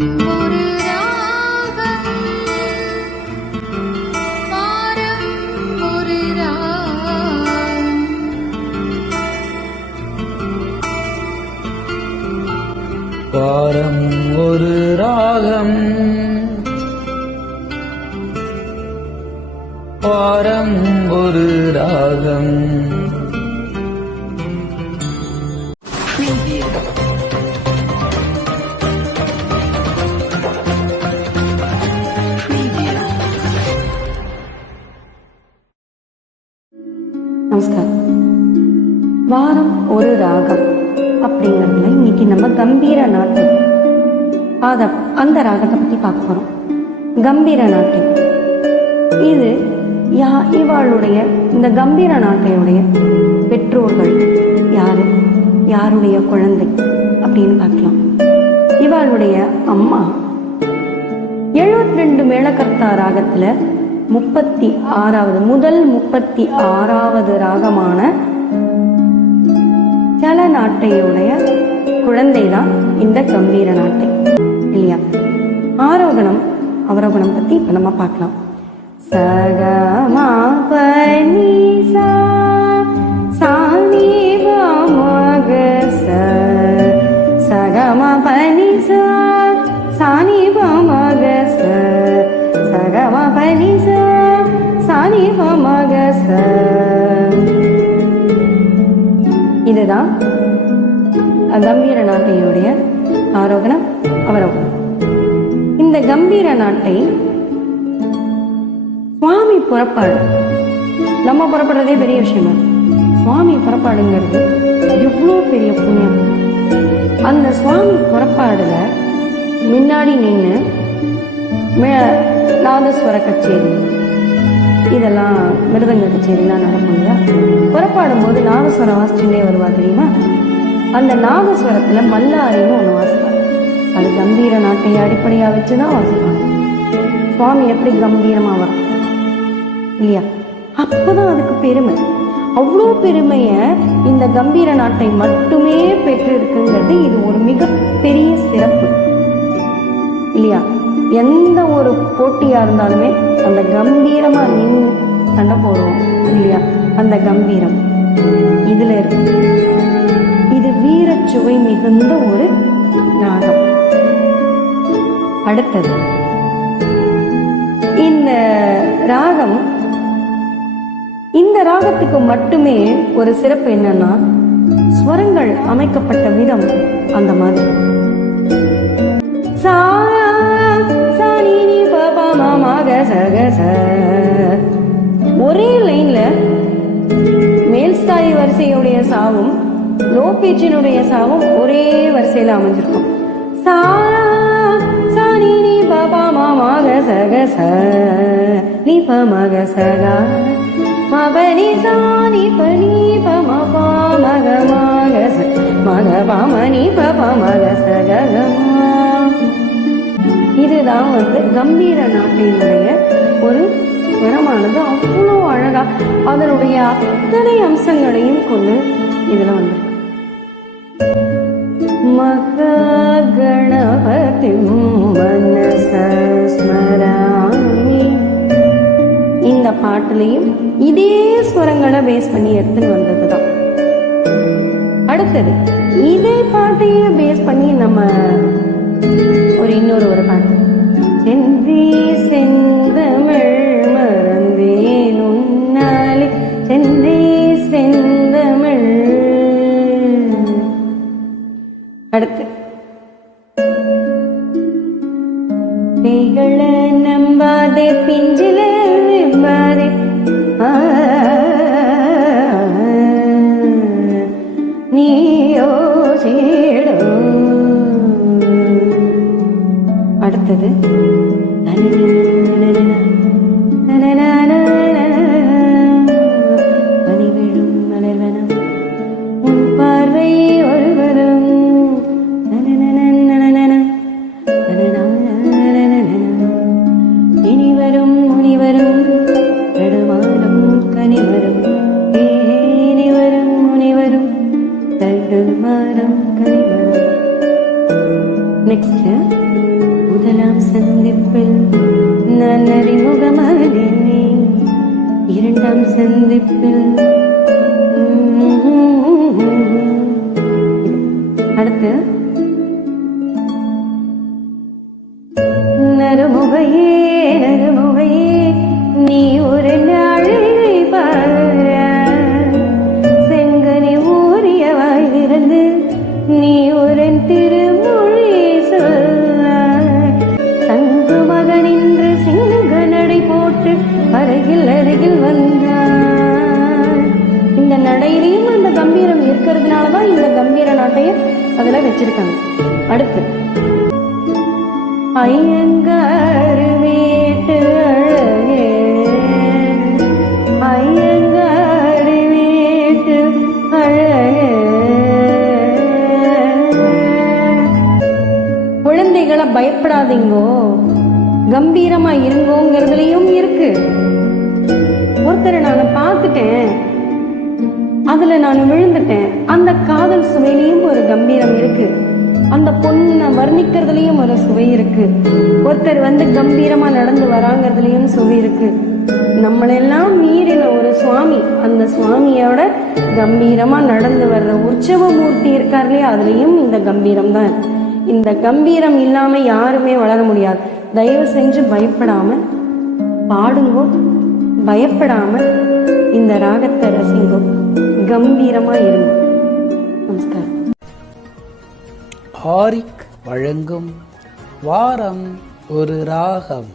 ஒரு ராகம் வாரம் ஒரு ராகம் வாரம் ஒரு ராகம் வாரம் ஒரு ராகம். நமஸ்காரம். வாரம் ஒரு ராகம் அப்படிங்கிறதுல இன்னைக்கு நம்ம கம்பீர நாட்டை அந்த ராகத்தை பத்தி பார்க்க போறோம். கம்பீர நாட்டை இது இவாளுடைய இந்த கம்பீர நாட்டையுடைய பெற்றோர்கள் யாரு, யாருடைய குழந்தை அப்படின்னு பார்க்கலாம். இவாளுடைய அம்மா 72 மேளகர்த்தா ராகத்துல 36வது ராகமான சல நாட்டையுடைய குழந்தை தான் இந்த கம்பீர நாட்டை இல்லையா. ஆரோகணம் அவரோகணம் பத்தி இப்ப நம்ம பார்க்கலாம். சகமா பனி சா சானி பமக சகமா பனி சா சானி பமக சகமா பனி சா சானி பமக. இதுதான் கம்பீர நாட்டையுடைய ஆரோகணம் அவரோகணம். இந்த கம்பீர நாட்டை சுவாமி புறப்பாடு, நம்ம புறப்படுறதே பெரிய விஷயமா, சுவாமி புறப்பாடுங்கிறது எவ்வளோ பெரிய புண்ணியம். அந்த சுவாமி புறப்பாடுல முன்னாடி நின்று நாதஸ்வர கச்சேரி, இதெல்லாம் மிருதங்க கச்சேரிலாம் நடக்கும் இல்லையா. புறப்பாடும் போது நாதஸ்வரம் வாசிச்சுட்டே வருவா தெரியுமா. அந்த நாதஸ்வரத்துல மல்லாரின்னு ஒண்ணு வாசிப்பாங்க. அது கம்பீர நாட்டை அடிப்படையா வச்சுதான் வாசிப்பாங்க. சுவாமி எப்படி கம்பீரமா வரும் இல்லையா, அப்பதான் அதுக்கு பெருமை. அவ்வளோ பெருமைய இந்த கம்பீர நாட்டை மட்டுமே பெற்று இருக்குங்கிறது இது ஒரு மிகப்பெரிய சிறப்பு இல்லையா. எந்த ஒரு போட்டியா இருந்தாலுமே அந்த கம்பீரமா நின்று சண்டை போடுவோம் இல்லையா. அந்த கம்பீரம் இதுல இருக்கு. இது வீரச்சுவை மிகுந்த ஒரு ராகம். அடுத்தது இந்த ராகம், இந்த ராகத்துக்கு மட்டுமே ஒரு சிறப்பு என்னன்னா ஸ்வரங்கள் அமைக்கப்பட்ட விதம் அந்த மாதிரி. ஒரே லைன்ல மேல் ஸ்தாயி வரிசையுடைய சாவும் லோ பீச்சினுடைய சாவும் ஒரே வரிசையில அமைஞ்சிருக்கும். சா சா நீ நீ பபா மாமாக சக ச நீ பமக சகா மபனி சா நீ பனி பம பா மக மாக ச மக பாமனி பப மக சகமா. இதுதான் கம்பீர நாட்டினுடைய ஒரு ஸ்வரமானது. அவ்வளோ அழகா அதனுடைய அத்தனை அம்சங்களையும் கொண்டு இதுல வந்திருக்கு. மகணபதி மனச ஸ்மராமி, இந்த பாட்டுலையும் இதே ஸ்வரங்களை பேஸ் பண்ணி எடுத்துன்னு வந்ததுதான். அடுத்தது இதே பாட்டையே பேஸ் பண்ணி நம்ம இன்னொரு பாட்டு, செந்தி செந்தமிழ் மறந்தேன் உன்னாலே செந்தி செந்தமிழ். அடுத்து பேய்கள நம்பாதே பிஞ்சில வெம்பாதே நீயோ சேடோ. அடுத்தது பனிவிழும் மலர்வனம் உன் பார்வை ஒருவரும் இனிவரும் முனிவரும் நடுமாறும் கனிவரும் இனிவரும் முனிவரும் தடுமாறும் கனிவரும். நெக்ஸ்ட், முதலாம் சந்திப்பில் நான் அறிமுகமானேன், இரண்டாம் சந்திப்பில் அடுத்து நறுமுகையே நறுமுகையே நீ ஒரு நாழிகை பார, செங்கனி ஊறிய வாயிலிருந்து நீ ஒரு திருமொழி சொல்ல, தங்கு மகனின்று சிங்க நடை போட்டு அருகில் அருகில் வந்தார். இந்த நடையிலையும் அந்த கம்பீரம் இருக்கிறதுனாலதான் இந்த கம்பீர நாட்டைய அதுல வச்சிருக்காங்க. அடுத்து ஐயங்கார் வீட்டு அழகே, ஐயங்கார் வீட்டு அழகே. குழந்தைகளை பயப்படாதீங்கோ, கம்பீரமா இருங்கோங்கிறதுலயும் இருக்கு. ஒருத்தரை நான் பார்த்துட்டேன், அதுல நான் விழுந்துட்டேன், அந்த காதல் சுவையிலையும் ஒரு கம்பீரம் இருக்கு. அந்த பொண்ணை வர்ணிக்கிறதுலயும் ஒரு சுவை இருக்கு. ஒருத்தர் கம்பீரமா நடந்து வராங்கிறதுலயும் சுவை இருக்கு. நம்மளெல்லாம் மீறின ஒரு சுவாமி, அந்த சுவாமியோட கம்பீரமா நடந்து வர்ற உற்சவ மூர்த்தி இருக்கார் இல்லையா, அதுலயும் இந்த கம்பீரம் தான். இந்த கம்பீரம் இல்லாம யாருமே வளர முடியாது. தயவு செஞ்சு பயப்படாம பாடுங்கோ, பயப்படாம இந்த ராகத்தை ரசிங்கோ, கம்பீரமா இருங்க. நமஸ்காரம். ஆரிக் வழங்கும் வாரம் ஒரு ராகம்.